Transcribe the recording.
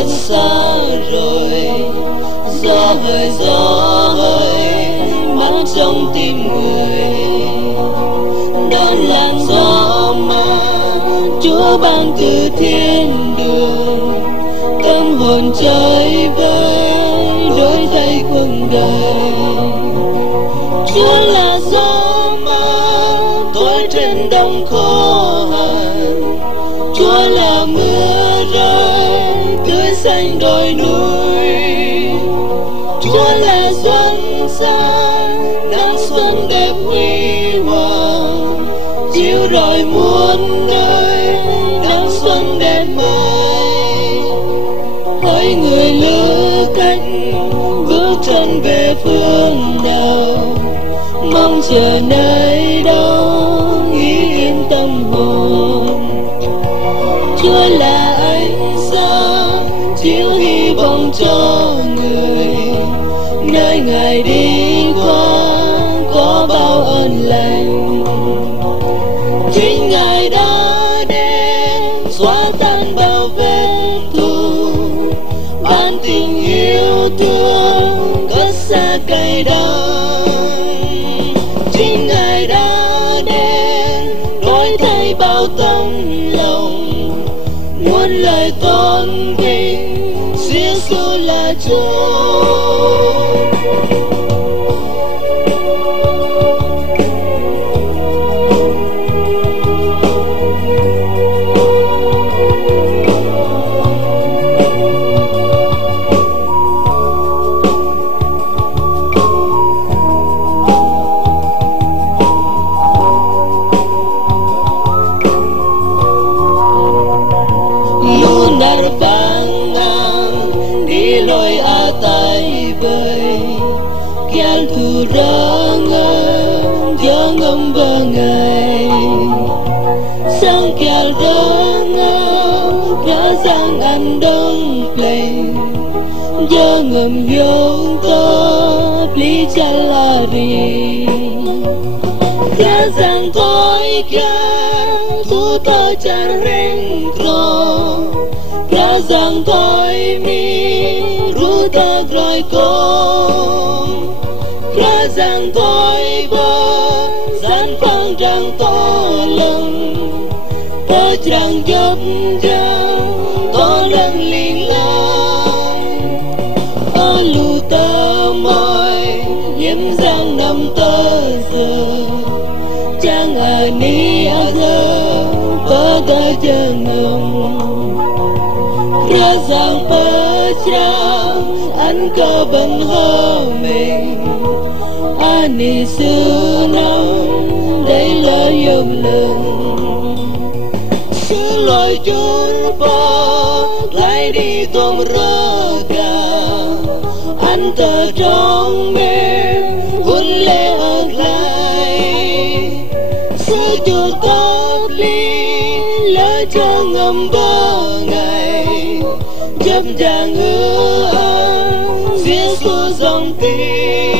rất xa rồi. Gió hơi mang trong tim người. Đó là gió mà Chúa ban từ thiên đường, tâm hồn chơi vơi đổi thay cuộc đời. Chúa là gió mà thổi trên đồng khô hạn. Chúa là mưa rơi tưới xanh đồi núi. Chúa là xuân sang nắng xuân đẹp huy hoàng, chiếu rọi muôn nơi nắng xuân đẹp mới. Hỡi người lữ khách bước chân về phương nào, mong chờ nơi đâu yên tâm hồn. Chúa là ánh sáng chiếu hy vọng cho người, nơi Ngài đi qua có bao ơn lành. Chính Ngài đã đến xóa tan bao vết thù, ban tình yêu thương cất xa cay đắng. Chính Ngài đã đến đổi thay bao tâm lòng, muôn lời tôn vinh Giêsu là Chúa. Ngâm bờ ngày sang kèo đơn ra giang ăn đông pleng giờ ngâm yong to pli chalari ra giang tôi kia tu to chareng kro ra giang tôi mi ru ta groi con ra giang tôi gian phang trang to lòng tơ trang dốc trang to lần liền lai ở lù tơ môi yếm giang nằm tơ giờ trang ở ni ở giờ bơ tơ chờ ngầm ra giang bơ trang ăn cơ bần hơ mình ani sư nông để lỡ dùm lưng sư lôi chút bó lại đi tôm rơ gà anh tờ trong mềm huấn lê ở lại sư chuột tốt ly lỡ cho ngầm bơ ngày chấp chàng hứa Giêsu dòng tim.